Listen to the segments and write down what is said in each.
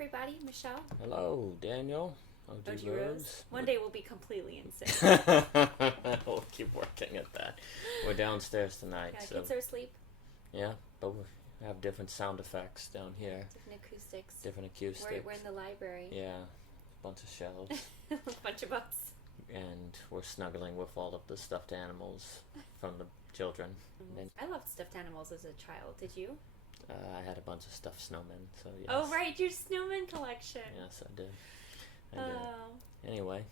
everybody. Michelle. Hello, Daniel. OG OG Rose. Rose. One day we'll be completely insane. We'll keep working at that. We're downstairs tonight, Yeah, so kids are asleep. yeah, but we have different sound effects down here, Different acoustics. different acoustics. We're in the library. Yeah, a bunch of shelves, A bunch of us. and we're snuggling with all of the stuffed animals from the children. And, I loved stuffed animals as a child. Did you? I had a bunch of stuffed snowmen, so yes. Oh, right, your snowman collection. Yes, I did. I did. Oh. Anyway,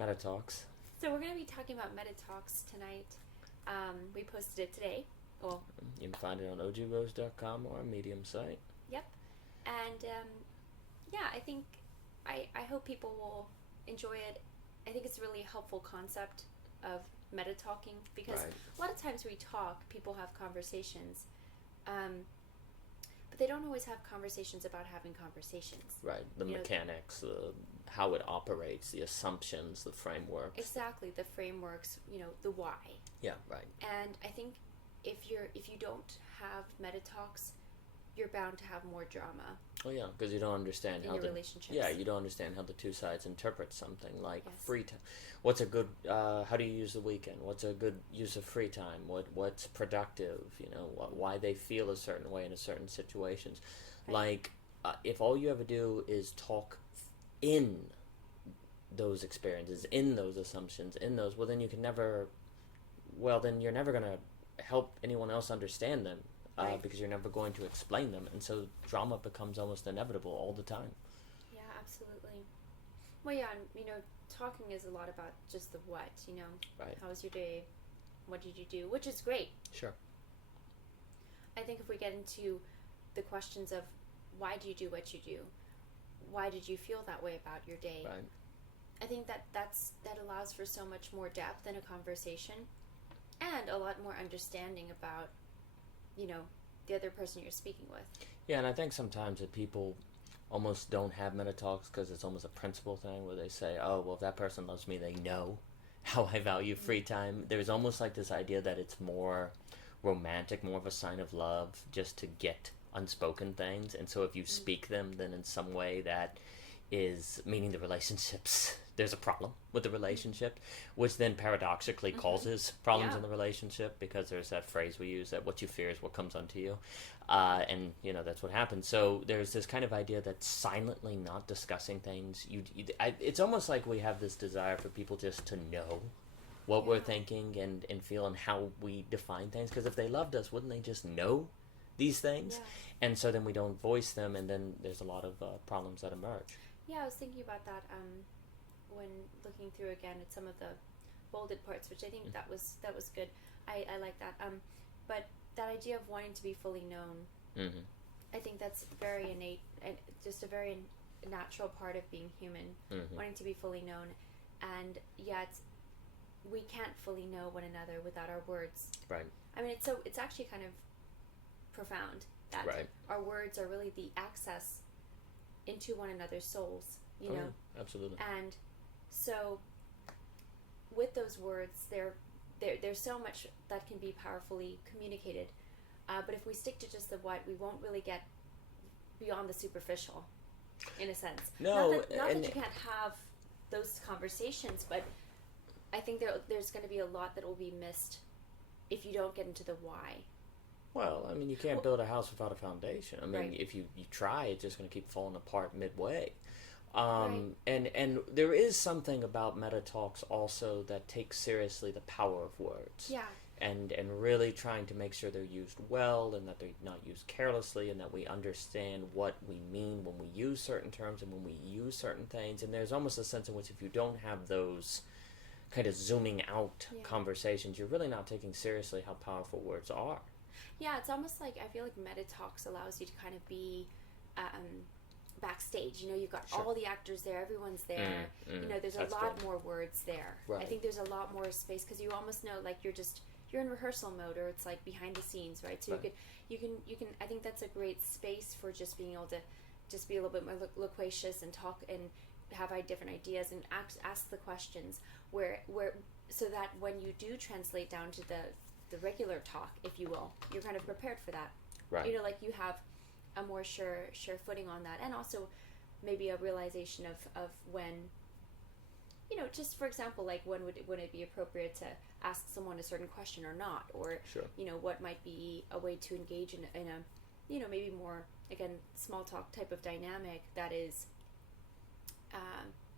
Metatalks. So we're going to be talking about Metatalks tonight. We posted it today. Well, You can find it on ogrose.com or our Medium site. yep. And yeah, I hope people will enjoy it. I think it's a really helpful concept of meta-talking because Right. a lot of times we talk, people have conversations, but they don't always have conversations about having conversations. Right, the mechanics, how it operates, the assumptions, the frameworks. Exactly, the frameworks, the why. Yeah, right. And I think if you don't have meta talks, you're bound to have more drama Oh yeah, because you don't understand in how your the relationships. you don't understand how the two sides interpret something like Yes. free time. What's a good? How do you use the weekend? What's a good use of free time? What's productive? Why they feel a certain way in a certain situations. Right. Like if all you ever do is talk in those experiences, in those assumptions, in those, well then you can never. Well then you're never gonna help anyone else understand them. Right. Because you're never going to explain them, and so drama becomes almost inevitable all the time. Yeah, absolutely. Well, yeah, and, talking is a lot about just the what, Right. How was your day? What did you do? Which is great. Sure. I think if we get into the questions of why do you do what you do? Why did you feel that way about your day? Right. I think that allows for so much more depth in a conversation and a lot more understanding about, the other person you're speaking with. Yeah, and I think sometimes that people almost don't have meta talks because it's almost a principle thing where they say, oh, well, if that person loves me, they know how I value free time. There's almost like this idea that it's more romantic, more of a sign of love, just to get unspoken things. And so if you speak them, then in some way that is meaning the relationships, there's a problem with the relationship, which then paradoxically causes problems Yeah. in the relationship, because there's that phrase we use that what you fear is what comes unto you. And that's what happens. So there's this kind of idea that silently not discussing things, it's almost like we have this desire for people just to know what we're thinking and feel and how we define things, because if they loved us, wouldn't they just know these things? Yeah. And so then we don't voice them, and then there's a lot of problems that emerge. Yeah, I was thinking about that when looking through again at some of the bolded parts, which I think that was good. I like that. But that idea of wanting to be fully known, Mm-hmm. I think that's very innate and just a very natural part of being human, Mm-hmm. wanting to be fully known, and yet we can't fully know one another without our words. Right. I mean, it's actually kind of profound that Right. our words are really the access into one another's souls, Oh, yeah, absolutely. And so, with those words, there's so much that can be powerfully communicated. But if we stick to just the what, we won't really get beyond the superficial, in a sense. No, not that and you can't have those conversations, but I think there's going to be a lot that will be missed if you don't get into the why. Well, I mean, you can't build a house without a foundation. I mean, Right. if you try, it's just going to keep falling apart midway. Right. And there is something about meta talks also that takes seriously the power of words. Yeah. And really trying to make sure they're used well, and that they're not used carelessly, and that we understand what we mean when we use certain terms and when we use certain things. And there's almost a sense in which if you don't have those kind of zooming out conversations, you're really not taking seriously how powerful words are. Yeah, it's almost like I feel like Metatalks allows you to kind of be backstage. You've got Sure. all the actors there, everyone's there. There's a That's lot good. more words there. I Right. think there's a lot more space because you almost know like you're in rehearsal mode, or it's like behind the scenes, right? So Right. you can. I think that's a great space for just being able to just be a little bit more loquacious and talk and have different ideas and ask the questions where so that when you do translate down to the regular talk, if you will, you're kind of prepared for that. Right. Like you have a more sure footing on that, and also maybe a realization of when, just for example, like when would it be appropriate to ask someone a certain question or not, or Sure. what might be a way to engage in a maybe more, again, small talk type of dynamic that is,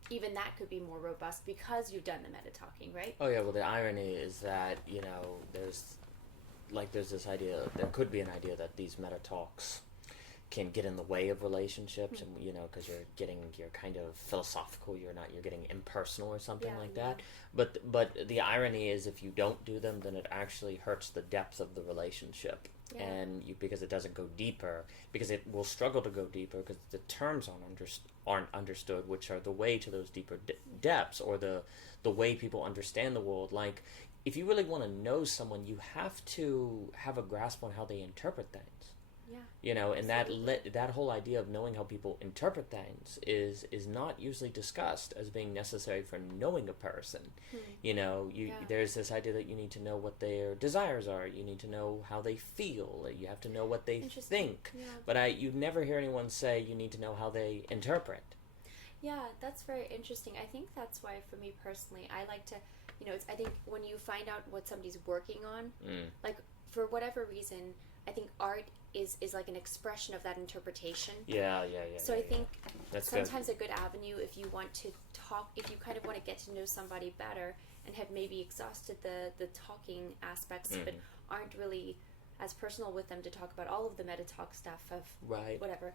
even that could be more robust because you've done the meta talking, right? Oh yeah. Well, the irony is that there's this idea. There could be an idea that these meta talks can get in the way of relationships, and because you're kind of philosophical, you're getting impersonal or something like that. But the irony is, if you don't do them, then it actually hurts the depth of the relationship, and because it doesn't go deeper, because it will struggle to go deeper because the terms aren't understood, which are the way to those deeper depths, or the way people understand the world. Like, if you really want to know someone, you have to have a grasp on how they interpret things. Yeah. And that whole idea of knowing how people interpret things is not usually discussed as being necessary for knowing a person. There's this idea that you need to know what their desires are. You need to know how they feel. You have to know what they think. Yeah. But you never hear anyone say you need to know how they interpret. Yeah, that's very interesting. I think that's why, for me personally, I like to, I think when you find out what somebody's working on, like, for whatever reason, I think art is like an expression of that interpretation. Yeah. So I think that's sometimes a good avenue, if you want to talk, if you kind of want to get to know somebody better and have maybe exhausted the talking aspects, but aren't really as personal with them to talk about all of the meta talk stuff of whatever,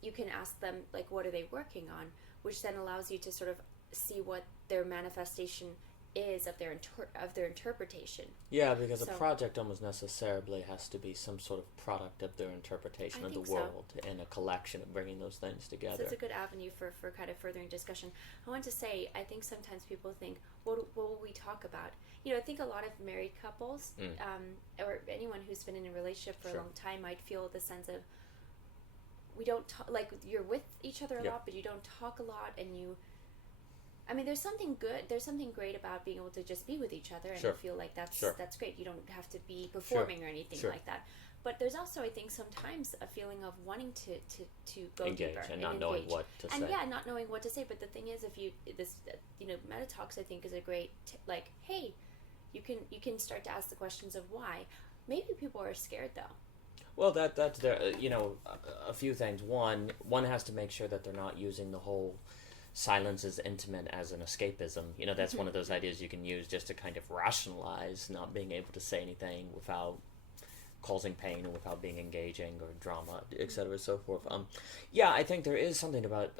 you can ask them, like, what are they working on, which then allows you to sort of see what their manifestation is of their interpretation. Yeah, because a project almost necessarily has to be some sort of product of their interpretation of the world, and a collection of bringing those things together. So it's a good avenue for kind of furthering discussion. I want to say, I think sometimes people think, what will we talk about? I think a lot of married couples, or anyone who's been in a relationship for a long time, might feel the sense of, we don't talk, like, you're with each other a lot, but you don't talk a lot, and there's something good, there's something great about being able to just be with each other, and I feel like that's great. You don't have to be performing or anything like that. But there's also, I think, sometimes a feeling of wanting to go engage deeper and not knowing what to say. And not knowing what to say. But the thing is, Meta Talks, I think, is a great like, hey, you can start to ask the questions of why. Maybe people are scared though. Well, that's there. A few things. One has to make sure that they're not using the whole silence is intimate as an escapism. That's one of those ideas you can use just to kind of rationalize not being able to say anything without causing pain or without being engaging or drama, etc., so forth. I think there is something about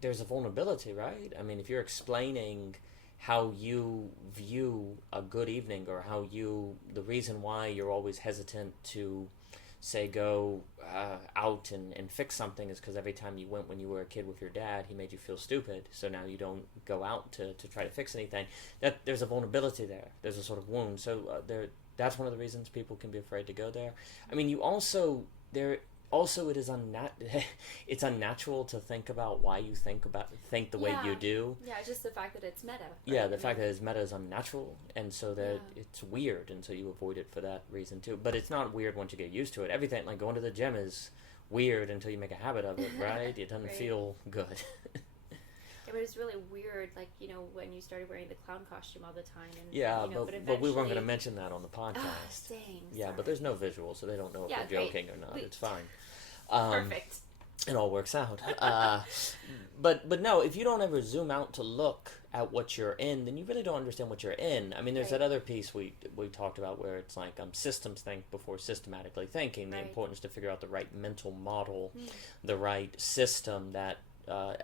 there's a vulnerability, right? If you're explaining how you view a good evening, or the reason why you're always hesitant to, say, go out and fix something is because every time you went when you were a kid with your dad, he made you feel stupid, so now you don't go out to try to fix anything. That there's a vulnerability there. There's a sort of wound. So that's one of the reasons people can be afraid to go there. It is it's unnatural to think about why you think the way you do. Yeah, just the fact that it's meta. Right? Yeah, the fact that it's meta is unnatural, and so that it's weird, and so you avoid it for that reason too. But it's not weird once you get used to it. Everything, like going to the gym, is weird until you make a habit of it, right? It doesn't feel good. But it's really weird, like, when you started wearing the clown costume all the time. And, but we weren't going to mention that on the podcast. Dang, yeah, sorry. But there's no visual, so they don't know if we're joking or not. It's fine. Perfect. It all works out. But no, if you don't ever zoom out to look at what you're in, then you really don't understand what you're in. There's that other piece we talked about where it's like systems think before systematically thinking. The importance to figure out the right mental model, the right system, that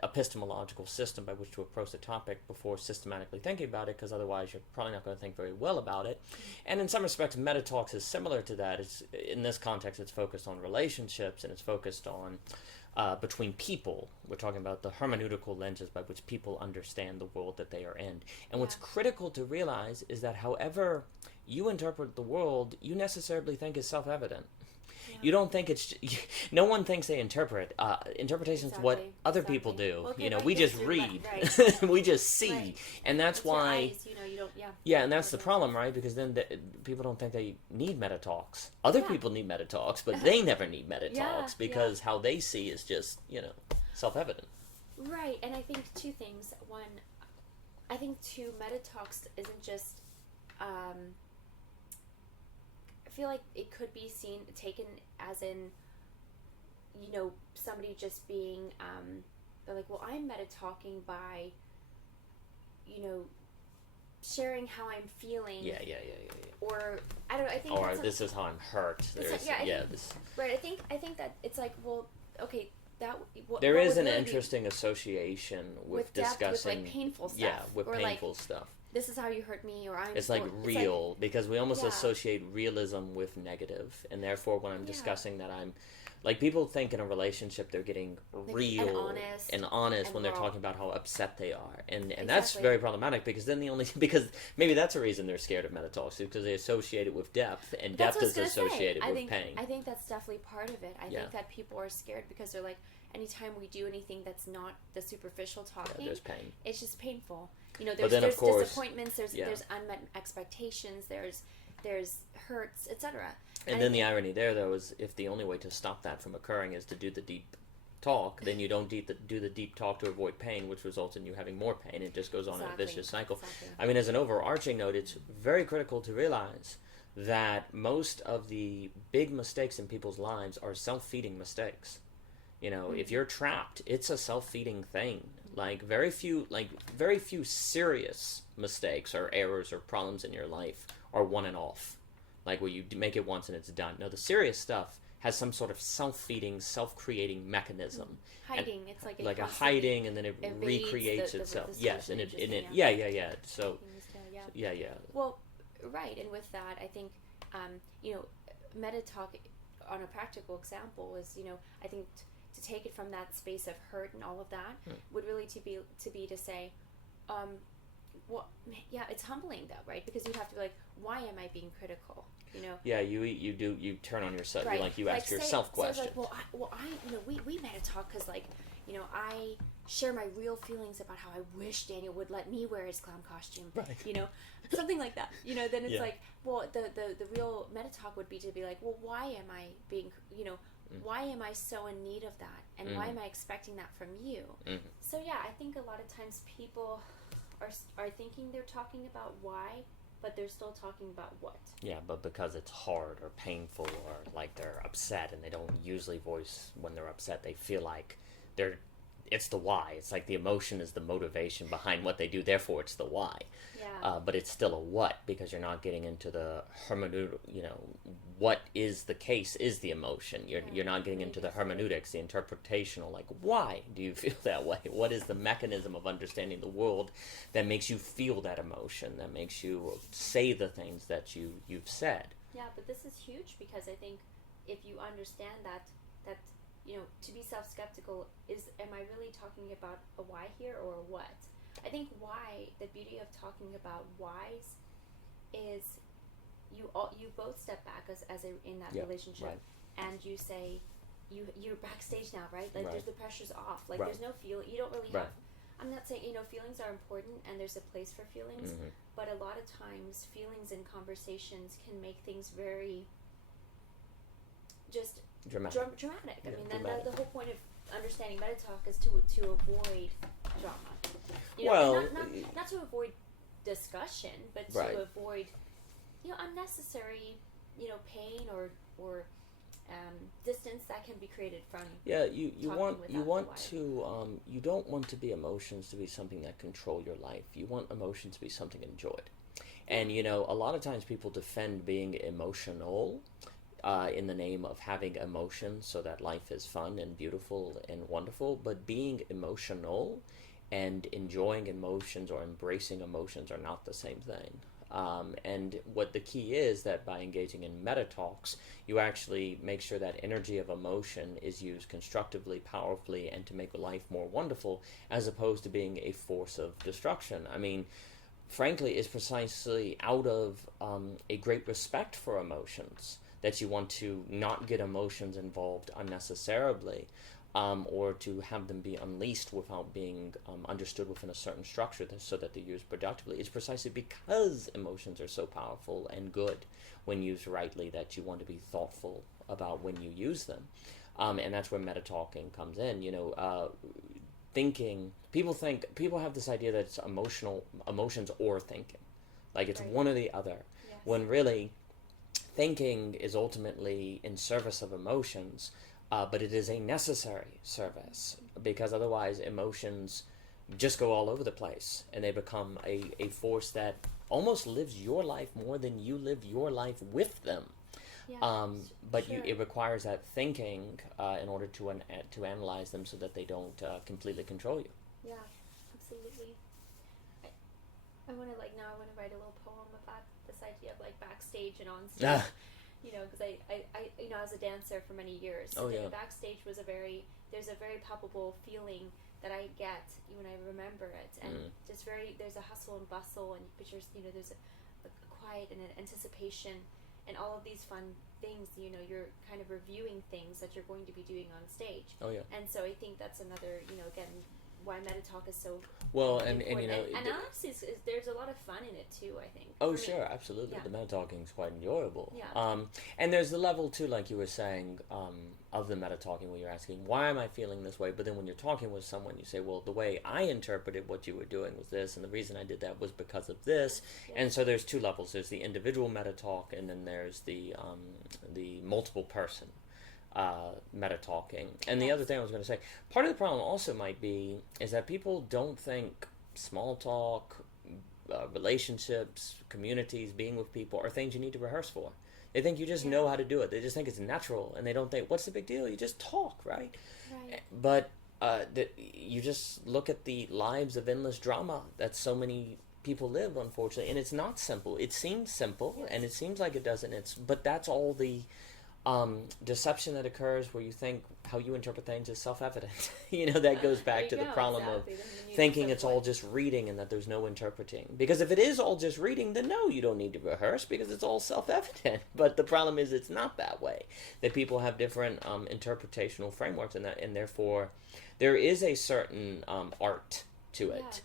epistemological system by which to approach the topic before systematically thinking about it, because otherwise you're probably not going to think very well about it. And in some respects, Metatalks is similar to that. It's, in this context, it's focused on relationships, and it's focused on between people. We're talking about the hermeneutical lenses by which people understand the world that they are in. And what's critical to realize is that however you interpret the world, you necessarily think is self-evident. You don't think it's no one thinks they interpret. Interpretation's what other people do. Well, okay, you know, right, we just through read. right. We just see. Right. And that's With your why eyes, you don't, yeah, and that's the problem, right? Because then people don't think they need Metatalks. Other people need Metatalks, but they never need Metatalks because how they see is just, self-evident. Right, and I think two things. One, I think two, Metatalks isn't just I feel like it could be taken as in, somebody just being, they're like, well, I'm meta-talking by, sharing how I'm feeling. Yeah. Or, I don't know, I think or this is how I'm hurt. Right, I think that it's like, well, okay, there is an interesting association with discussing with like painful stuff. Yeah, with or painful like, stuff. This is how you hurt me, or It's like real, because we almost associate realism with negative, and therefore when I'm discussing that I'm, like, people think in a relationship they're getting real and honest when they're talking about how upset they are, and that's very problematic, because then because maybe that's a reason they're scared of Metatalks, because they associate it with depth, and depth is associated with pain. I think that's definitely part of it. I think that people are scared because they're like, anytime we do anything that's not the superficial talking, there's pain. It's just painful. There's disappointments, there's unmet expectations, there's hurts, etc. And then the irony there, though, is if the only way to stop that from occurring is to do the deep talk, then you don't do the deep talk to avoid pain, which results in you having more pain. It just goes on in a vicious cycle. Exactly. I mean, as an overarching note, it's very critical to realize that most of the big mistakes in people's lives are self-feeding mistakes. If you're trapped, it's a self-feeding thing. Like very few serious mistakes or errors or problems in your life are one and off. Like where you make it once and it's done. No, the serious stuff has some sort of self-feeding, self-creating mechanism. Hiding, and, it's like a hiding, and then it recreates itself. Yes, and yeah. So, yeah. Well, right, and with that, I think, Metatalk, on a practical example, is, I think to take it from that space of hurt and all of that would really to say, it's humbling though, right? Because you'd have to be like, why am I being critical? Yeah, you turn on yourself. Right. You ask yourself questions. So we Metatalk because I share my real feelings about how I wish Daniel would let me wear his clown costume. Right. Something like that. Then it's like, well, the real Metatalk would be to be like, well, why am I being, why am I so in need of that? And why am I expecting that from you? So yeah, I think a lot of times people are thinking they're talking about why, but they're still talking about what. Yeah, but because it's hard or painful or like they're upset and they don't usually voice when they're upset, they feel like it's the why. It's like the emotion is the motivation behind what they do, therefore it's the why. Yeah. But it's still a what, because you're not getting into the hermeneutic, what is the case is the emotion. You're not getting into the hermeneutics, the interpretational, like, why do you feel that way? What is the mechanism of understanding the world that makes you feel that emotion, that makes you say the things that you've said? Yeah, but this is huge, because I think if you understand that to be self-skeptical am I really talking about a why here or a what? I think why, the beauty of talking about whys is you both step back in that relationship, and you say you're backstage now, right? Like there's the pressure's off. Like there's no feel. You don't really have. I'm not saying feelings are important and there's a place for feelings, but a lot of times feelings in conversations can make things very just dramatic. I mean, then the whole point of understanding Metatalk is to avoid drama. Not to avoid discussion, but to avoid unnecessary pain or distance that can be created from you don't want to be emotions to be something that control your life. You want emotions to be something enjoyed. And a lot of times people defend being emotional in the name of having emotions so that life is fun and beautiful and wonderful, but being emotional and enjoying emotions or embracing emotions are not the same thing. And what the key is that by engaging in Metatalks, you actually make sure that energy of emotion is used constructively, powerfully, and to make life more wonderful, as opposed to being a force of destruction. I mean, frankly, it's precisely out of a great respect for emotions that you want to not get emotions involved unnecessarily, or to have them be unleashed without being understood within a certain structure so that they're used productively. It's precisely because emotions are so powerful and good when used rightly that you want to be thoughtful about when you use them. And that's where meta-talking comes in. Thinking, people have this idea that it's emotions or thinking. Like it's one or the other. Yes. When really, thinking is ultimately in service of emotions, but it is a necessary service, because otherwise emotions just go all over the place and they become a force that almost lives your life more than you live your life with them. Yeah, But sure. it requires that thinking in order to analyze them so that they don't completely control you. Yeah, absolutely. I want to now I want to write a little poem about this idea of backstage and on stage. Because I as a dancer for many years, Oh, yeah. the backstage was there's a very palpable feeling that I get when I remember it, and there's a hustle and bustle, and but there's a quiet and an anticipation, and all of these fun things. You're kind of reviewing things that you're going to be doing on stage. Oh, yeah. And so I think that's another again why Metatalk is so Well, important. and honestly, there's a lot of fun in it too, I think. oh, for me. sure, absolutely. Yeah. The meta-talking is quite enjoyable. Yeah. And there's the level, too, like you were saying, of the meta-talking where you're asking, why am I feeling this way? But then when you're talking with someone, you say, well, the way I interpreted what you were doing was this, and the reason I did that was because of this. Yeah. And so there's two levels. There's the individual meta-talk, and then there's the multiple person meta-talking. And the other thing I was going to say, part of the problem also might be is that people don't think small talk, relationships, communities, being with people are things you need to rehearse for. They think you just know how to do it. They just think it's natural, and they don't think, what's the big deal? You just talk, right? Right. But you just look at the lives of endless drama that so many people live, unfortunately, and it's not simple. It seems simple, and it seems like it doesn't. But that's all the deception that occurs where you think how you interpret things is self-evident. That goes back to the problem of thinking it's all just reading and that there's no interpreting. Because if it is all just reading, then no, you don't need to rehearse because it's all self-evident. But the problem is it's not that way. That people have different interpretational frameworks, and therefore there is a certain art to it.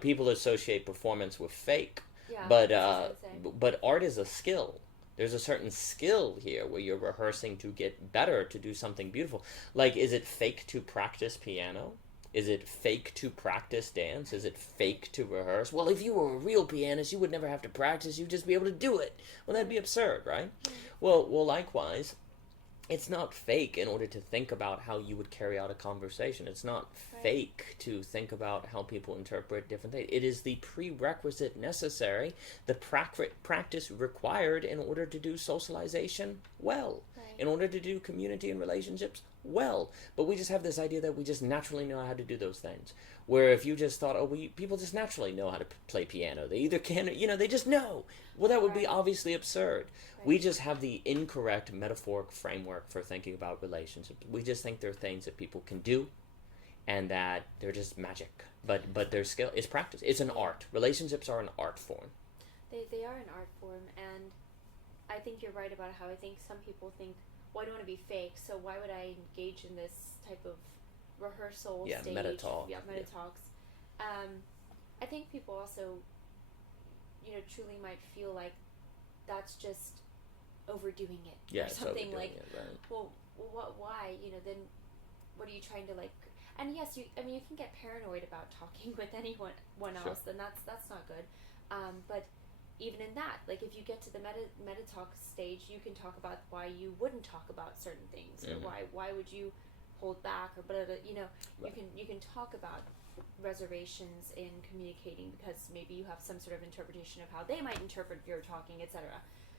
People associate performance with fake, but art is a skill. There's a certain skill here where you're rehearsing to get better, to do something beautiful. Like, is it fake to practice piano? Is it fake to practice dance? Is it fake to rehearse? Well, if you were a real pianist, you would never have to practice. You'd just be able to do it. Well, that'd be absurd, right? Well, likewise, it's not fake in order to think about how you would carry out a conversation. It's not fake to think about how people interpret different things. It is the prerequisite necessary, the practice required in order to do socialization well, in order to do community and relationships well. But we just have this idea that we just naturally know how to do those things. Where if you just thought, people just naturally know how to play piano. They either can or, they just know. Well, that would be obviously absurd. We just have the incorrect metaphoric framework for thinking about relationships. We just think they're things that people can do and that they're just magic. But their skill is practice. It's an art. Relationships are an art form. They are an art form, and I think you're right about how I think some people think, well, I don't want to be fake, so why would I engage in this type of rehearsal stage? Meta-talk. Meta-talks. I think people also, truly might feel like that's just overdoing it, or something like. It, right. Well, why? Then what are you trying to like? And yes, you can get paranoid about talking with anyone else, then that's not good. But even in that, like if you get to the meta talk stage, you can talk about why you wouldn't talk about certain things, or why would you hold back, or you can talk about reservations in communicating because maybe you have some sort of interpretation of how they might interpret your talking, etc.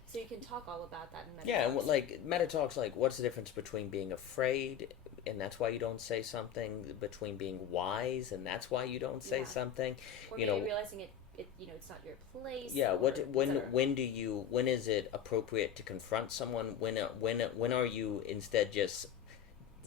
So you can talk all about that in meta talks. Yeah, like meta talks, like what's the difference between being afraid and that's why you don't say something, between being wise and that's why you don't say something, or maybe realizing it it's not your place. Yeah, when is it appropriate to confront someone? When are you instead just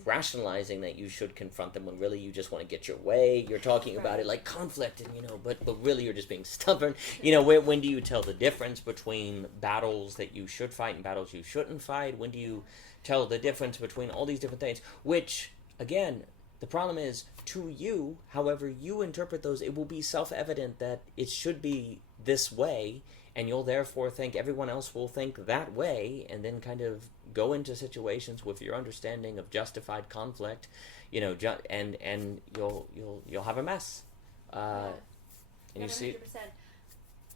rationalizing that you should confront them when really you just want to get your way. You're talking about Right. it like conflict, and but really you're just being stubborn. When do you tell the difference between battles that you should fight and battles you shouldn't fight? When do you tell the difference between all these different things? Which, again, the problem is, to you, however you interpret those, it will be self-evident that it should be this way, and you'll therefore think everyone else will think that way, and then kind of go into situations with your understanding of justified conflict, and you'll have a mess. Yeah. And you see, 100%.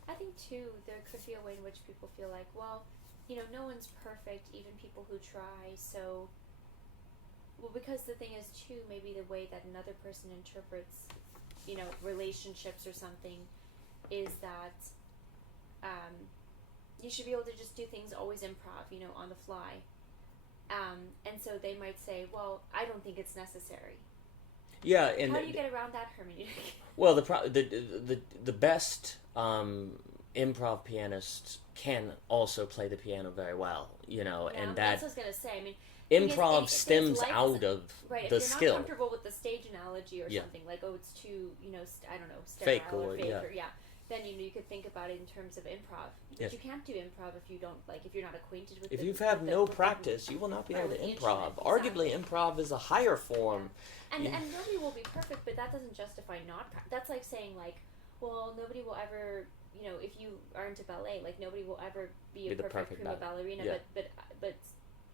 I think too there could be a way in which people feel like, well, no one's perfect, even people who try. So, well, because the thing is too, maybe the way that another person interprets, relationships or something, is that you should be able to just do things always improv, on the fly. And so they might say, well, I don't think it's necessary. yeah, and How do you get around that hermeneutic? well, the best improv pianists can also play the piano very well, and that's that what I was gonna say. I mean, improv if stems life out isn't- of right, the if you're skill. not comfortable with the stage analogy or Yeah. something, like, oh, it's too, I don't know, Fake sterile or- or fake, yeah. or then you could think about it in terms of improv. But Yes. you can't do improv if you don't if you're not acquainted with. If the, you've had with the- no with the- practice, you will not be right, able to with the improv. instrument, Arguably, exactly. improv is a higher form. And You- and nobody will be perfect, but that doesn't justify not. That's like saying well, nobody will ever. If you are into ballet, nobody will ever be Be a the perfect perfect prima ballerina. yeah. But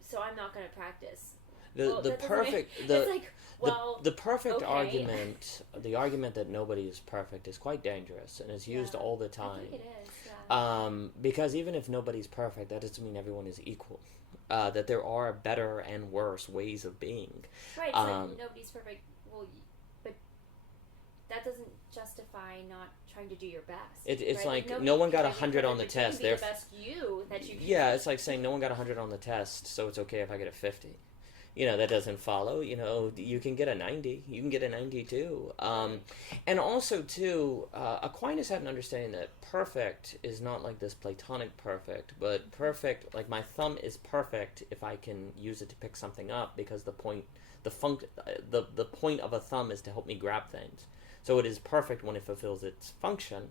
so I'm not going to practice. The Well, the that doesn't perfect make, the it's like, well, the perfect okay. argument, the argument that nobody is perfect is quite dangerous and is used Yeah, all the I time. think it is. Yeah. Because even if nobody's perfect, that doesn't mean everyone is equal. That there are better and worse ways of being. Right. So nobody's perfect. Well, but that doesn't justify not trying to do your best. It's right? like nobody no one can got be 100 on the perfect, but you test. can be the best you that you can. Yeah, it's like saying no one got 100 on the test, so it's okay if I get a 50. That doesn't follow. You can get a 90. You can get a 92. And also, too, Aquinas had an understanding that perfect is not like this Platonic perfect, but perfect, like my thumb is perfect if I can use it to pick something up, because the point of a thumb is to help me grab things. So it is perfect when it fulfills its function.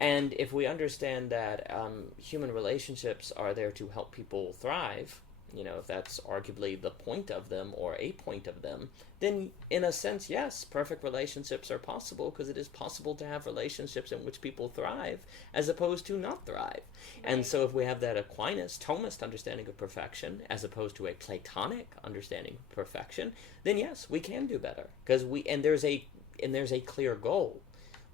And if we understand that human relationships are there to help people thrive, if that's arguably the point of them or a point of them, then in a sense, yes, perfect relationships are possible, because it is possible to have relationships in which people thrive as opposed to not thrive. Right. And so if we have that Aquinas, Thomist understanding of perfection as opposed to a Platonic understanding of perfection, then yes, we can do better, because there's a clear goal.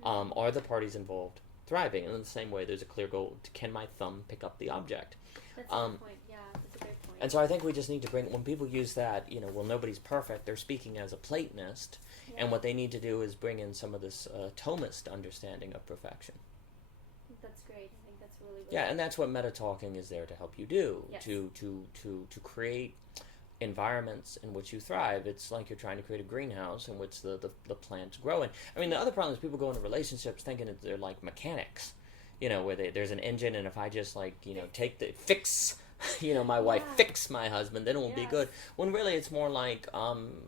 Are the parties involved thriving? And in the same way, there's a clear goal. Can my thumb pick up the object? That's a good point. Yeah, that's a great point. And so I think we just need to when people use that, well, nobody's perfect, they're speaking as a Platonist, and what they need to do is bring in some of this Thomist understanding of perfection. That's great. I think that's really Yeah, and that's what metatalking is there to help you do, yes. to create environments in which you thrive. It's like you're trying to create a greenhouse in which the plants grow in. I mean, the other problem is people go into relationships thinking that they're like mechanics, where there's an engine, and if I just fix my wife, fix my husband, then it will be good. When really it's more like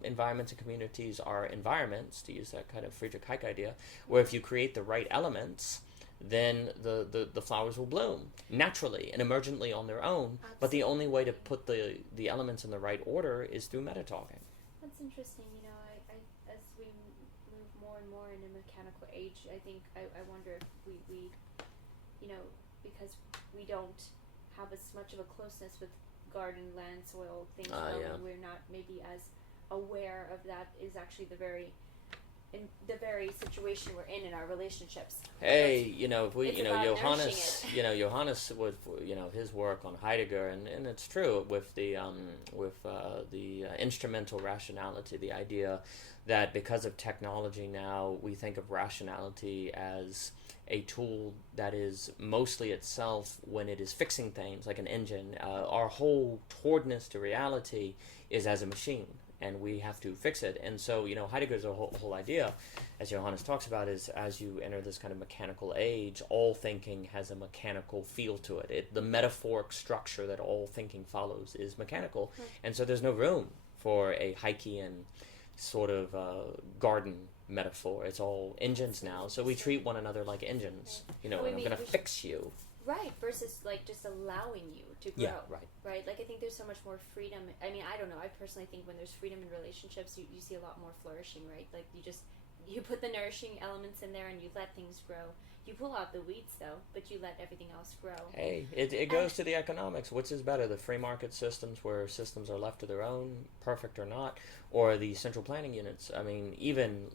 environments and communities are environments, to use that kind of Friedrich Hayek idea, where if you create the right elements, then the flowers will bloom naturally and emergently on their own. Absolutely. But the only way to put the elements in the right order is through metatalking. That's interesting. I as we move more and more in a mechanical age, I think I wonder if we because we don't have as much of a closeness with garden, land, soil, things. We're not maybe as aware of that is actually in the very situation we're in our relationships. Hey, if we, it's about Johannes, Johannes with, his work on Heidegger, and it's true with the instrumental rationality, the idea that because of technology now, we think of rationality as a tool that is mostly itself when it is fixing things, like an engine. Our whole towardness to reality is as a machine, and we have to fix it. And so, Heidegger's whole idea, as Johannes talks about, is as you enter this kind of mechanical age, all thinking has a mechanical feel to it. The metaphoric structure that all thinking follows is mechanical, and so there's no room for a Heikian sort of garden metaphor. It's all engines now, so we treat one another like engines. Right. You know, Well, and I'm going to fix you. Right, versus like just allowing you to grow. Yeah, right. Right? Like I think there's so much more freedom. I mean, I don't know. I personally think when there's freedom in relationships, you see a lot more flourishing, right? Like you put the nourishing elements in there and you let things grow. You pull out the weeds though, but you let everything else grow. Hey, it goes to the economics. Which is better, the free market systems where systems are left to their own, perfect or not, or the central planning units? I mean, even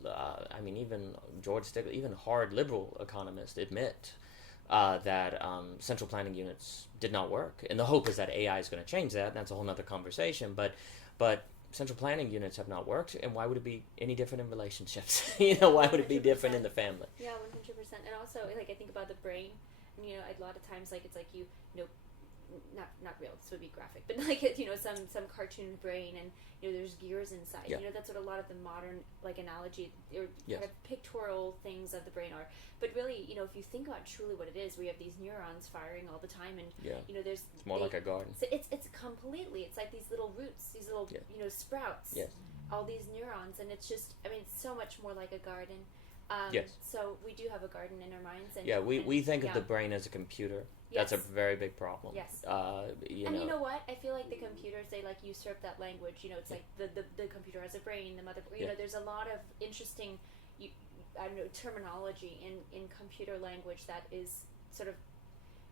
George Stiglitz, even hard liberal economists admit that central planning units did not work. And the hope is that AI is going to change that. And that's a whole other conversation. But central planning units have not worked. And why would it be any different in relationships? Why would it be different in the family? Yeah, 100%. And also, like I think about the brain. And, a lot of times, like it's like not real. This would be graphic, but like some cartoon brain, and there's gears inside. Yeah. That's what a lot of the modern like analogy or Yes. kind of pictorial things of the brain are. But really, if you think about truly what it is, we have these neurons firing all the time, and there's It's more like a garden. So it's completely. It's like these little roots, these little sprouts. Yes. All these neurons, and it's just it's so much more like a garden. Yes. So we do have a garden in our minds, and we think of the brain as a computer. Yes. That's a very big problem. Yes. You and know. you know what? I feel like the computers, they like usurp that language. It's like the computer has a brain, the mother. There's a lot of interesting, terminology in computer language that is sort of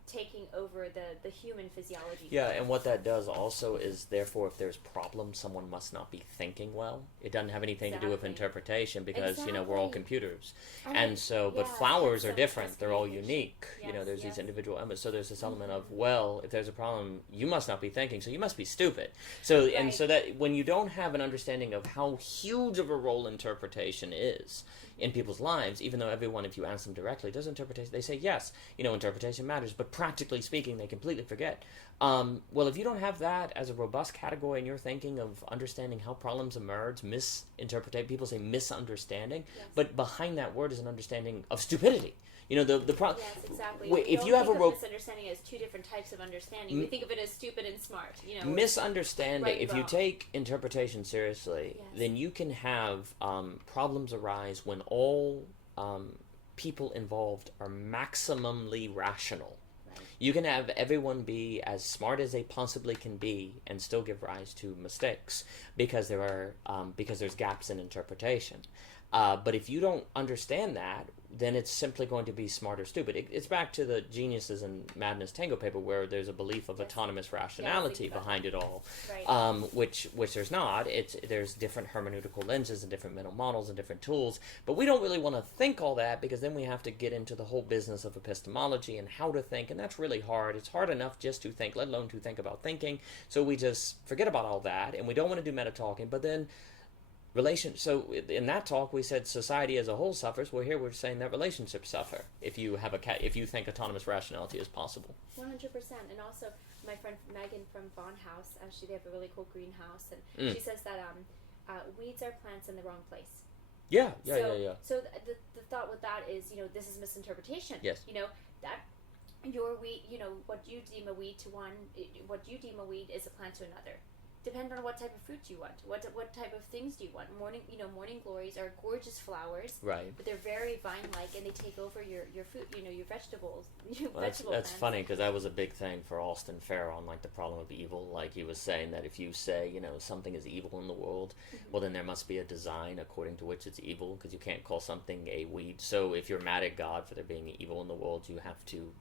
taking over the human physiology. Yeah, and what that does also is, therefore, if there's problems, someone must not be thinking well. It doesn't have anything to do with interpretation because, we're all computers. And so, but flowers are different. They're all unique. Yes, There's these individual elements. So there's this element of, well, if there's a problem, you must not be thinking, so you must be stupid. So, and so that when you don't have an understanding of how huge of a role interpretation is in people's lives, even though everyone, if you ask them directly, does interpretation, they say yes, interpretation matters, but practically speaking, they completely forget. Well, if you don't have that as a robust category in your thinking of understanding how problems emerge, people say misunderstanding, but behind that word is an understanding of stupidity. The problem. Yes, exactly. If you have a misunderstanding as two different types of understanding, we think of it as stupid and smart. Misunderstanding. Right, if you take interpretation seriously, Yes. then you can have problems arise when all people involved are maximally rational. Right. You can have everyone be as smart as they possibly can be and still give rise to mistakes because there's gaps in interpretation. But if you don't understand that, then it's simply going to be smart or stupid. It's back to the Geniuses and Madness Tango paper, where there's a belief of autonomous rationality behind it all, Right. which there's not. There's different hermeneutical lenses and different mental models and different tools, but we don't really want to think all that because then we have to get into the whole business of epistemology and how to think, and that's really hard. It's hard enough just to think, let alone to think about thinking. So we just forget about all that, and we don't want to do metatalking, but then so in that talk we said society as a whole suffers. Well, here we're saying that relationships suffer if you think autonomous rationality is possible. 100%. And also my friend Megan from Vaughan House, they have a really cool greenhouse, and she says that weeds are plants in the wrong place. Yeah. So the thought with that is, this is misinterpretation. Yes. That your weed, what you deem a weed to one, what you deem a weed is a plant to another. Depending on what type of fruit you want, what type of things do you want. Morning glories are gorgeous flowers, right? But they're very vine-like, and they take over your food, your vegetables. That's funny because that was a big thing for Austin Farrell on the problem of evil. Like he was saying that if you say something is evil in the world, well then there must be a design according to which it's evil, because you can't call something a weed. So if you're mad at God for there being evil in the world, you have to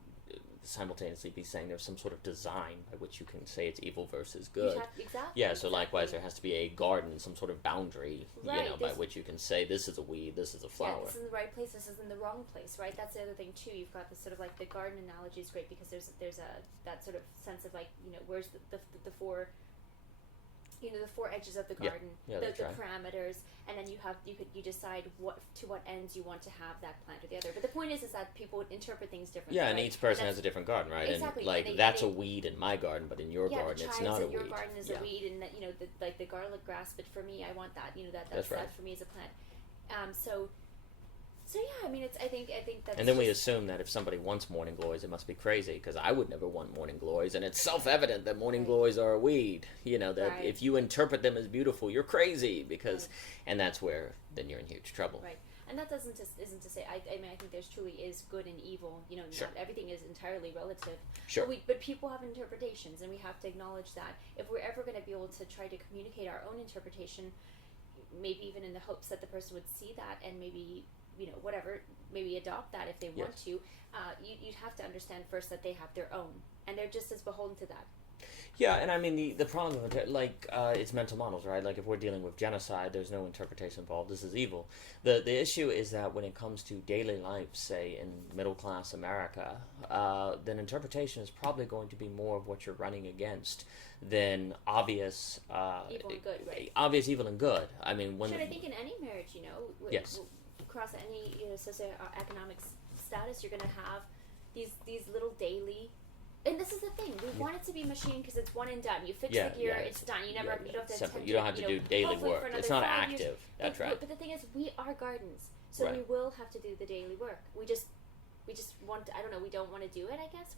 simultaneously be saying there's some sort of design by which you can say it's evil versus good. Exactly. So likewise there has to be a garden, some sort of boundary, by which you can say this is a weed, this is a flower. Yeah, this is in the right place, this is in the wrong place, right? That's the other thing too. You've got this sort of the garden analogy is great because there's that sort of sense of where's the four the four edges of the garden, the parameters, and then you decide to what ends you want to have that plant or the other. But the point is that people would interpret things differently. Yeah, and each person has a different garden, right? Exactly. And that's a weed in my garden, but in your garden it's not a weed. Your garden is a weed, and that the garlic grass. But for me, I want that. That for me is a plant. So So yeah, I mean, I think that's. And then we assume that if somebody wants morning glories, it must be crazy, because I would never want morning glories, and it's self-evident that morning glories are a weed. That if you interpret them as beautiful, you're crazy, because, and that's where then you're in huge trouble. Right. And that isn't to say, I mean, I think there's truly is good and evil. Sure. Not everything is entirely relative. Sure. But people have interpretations, and we have to acknowledge that. If we're ever going to be able to try to communicate our own interpretation, maybe even in the hopes that the person would see that and maybe, whatever, maybe adopt that if they want to, you'd have to understand first that they have their own, and they're just as beholden to that. Yeah, and I mean, the problem with it, it's mental models, right? Like, if we're dealing with genocide, there's no interpretation involved. This is evil. The issue is that when it comes to daily life, say, in middle-class America, then interpretation is probably going to be more of what you're running against than obvious... evil and good, right? Obvious evil and good. I mean, when... I think in any marriage, yes. across any socioeconomic status, you're going to have these little daily... And this is the thing. We want it to be machine because it's one and done. You fix the gear, it's done. You never you don't have to simple. You don't have to do daily work. It's not active. Years. That's right. But the thing is, we are gardens, so we will have to do the daily work. We just want to, I don't know. We don't want to do it. I guess.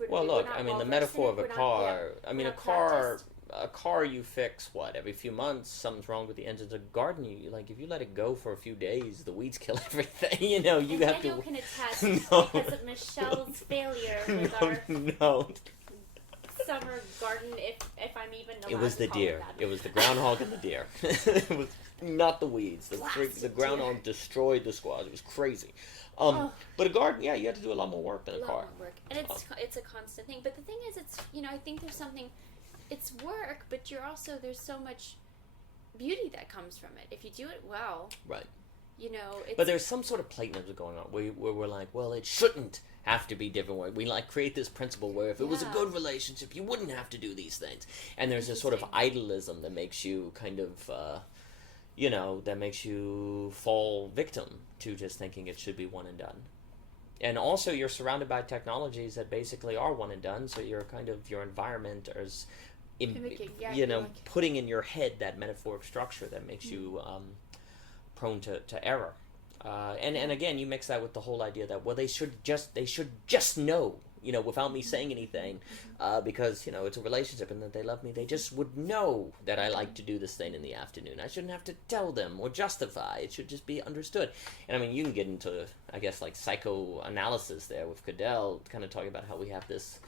I mean, the metaphor of a car. I mean, a car you fix every few months. Something's wrong with the engines. A garden, if you let it go for a few days, the weeds kill everything. You have to. Daniel can attest because of Michelle's failure with our summer garden, if I'm even allowed it was to the call deer. It that. It was the groundhog and the deer. It was not the weeds. The groundhog destroyed the squash. It was crazy. But a garden, you have to do a lot more work than a car. More work. And it's a constant thing. But the thing is, it's I think there's something. It's work, but there's so much beauty that comes from it if you do it well. Right. It's, but there's some sort of Platonism going on where we're like, well, it shouldn't have to be different. We create this principle where if it was a good relationship, you wouldn't have to do these things. And there's this sort of idealism that makes you kind of, that makes you fall victim to just thinking it should be one and done. And also, you're surrounded by technologies that basically are one and done. So your environment is, putting in your head that metaphor of structure that makes you prone to error. And again, you mix that with the whole idea that they should just know, without me saying anything, because it's a relationship and that they love me. They just would know that I like to do this thing in the afternoon. I shouldn't have to tell them or justify. It should just be understood. And I mean, you can get into, I guess, psychoanalysis there with Cadell, kind of talking about how we have this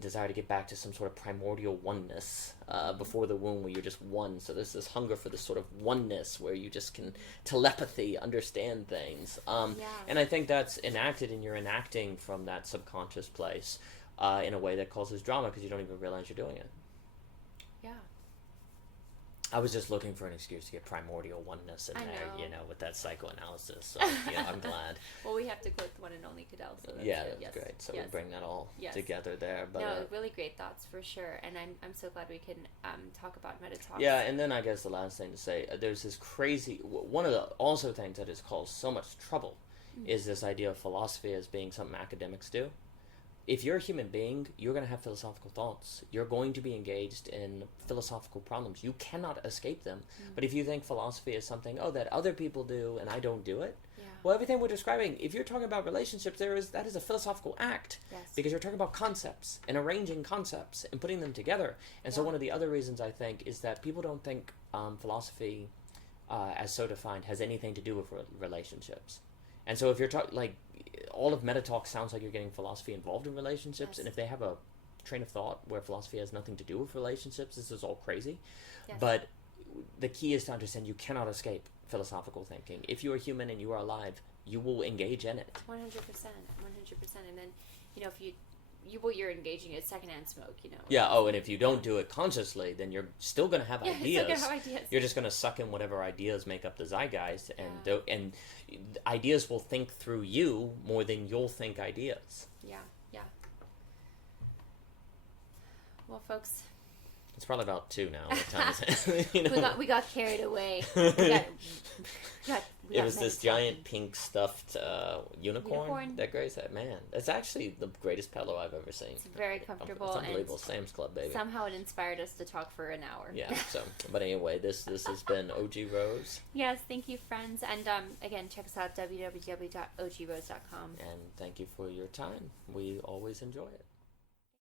desire to get back to some sort of primordial oneness before the womb, where you're just one. So there's this hunger for this sort of oneness where you just can telepathy understand things. And I think that's enacted, and you're enacting from that subconscious place in a way that causes drama because you don't even realize you're doing it. Yeah. I was just looking for an excuse to get primordial oneness in there, with that psychoanalysis. So, I'm glad. Well, we have to quote the one and only Cadell. So that's great. So we bring that all together there. But, really great thoughts for sure. And I'm so glad we can talk about Metatalks. Yeah, and then I guess the last thing to say, there's this crazy, one of the also things that has caused so much trouble is this idea of philosophy as being something academics do. If you're a human being, you're going to have philosophical thoughts. You're going to be engaged in philosophical problems. You cannot escape them. But if you think philosophy is something, that other people do and I don't do it, well, everything we're describing, if you're talking about relationships, that is a philosophical act. Yes. Because you're talking about concepts and arranging concepts and putting them together. And so one of the other reasons I think is that people don't think philosophy, as so defined, has anything to do with relationships. And so if you're talking, all of Metatalks sounds like you're getting philosophy involved in relationships, and if they have a train of thought where philosophy has nothing to do with relationships, this is all crazy. Yes. But the key is to understand you cannot escape philosophical thinking. If you are human and you are alive, you will engage in it. 100%. And then, if you're engaging in secondhand smoke, Yeah, and if you don't do it consciously, then you're still going to have ideas. You're still going to have ideas. You're just going to suck in whatever ideas make up the zeitgeist, and ideas will think through you more than you'll think ideas. Yeah. Well, folks, it's probably about 2 now. What time is it? We got carried away. We got We It got was this Metatalking. giant pink stuffed unicorn Unicorn. that Grace had. Man, it's actually the greatest pillow I've ever seen. It's very comfortable, It's and unbelievable. Sam's Club, baby. somehow it inspired us to talk for an hour. Yeah. So, but anyway, this has been OG Rose, Yes, thank you, friends. And again, check us out, www.ogrose.com. and thank you for your time. We always enjoy it.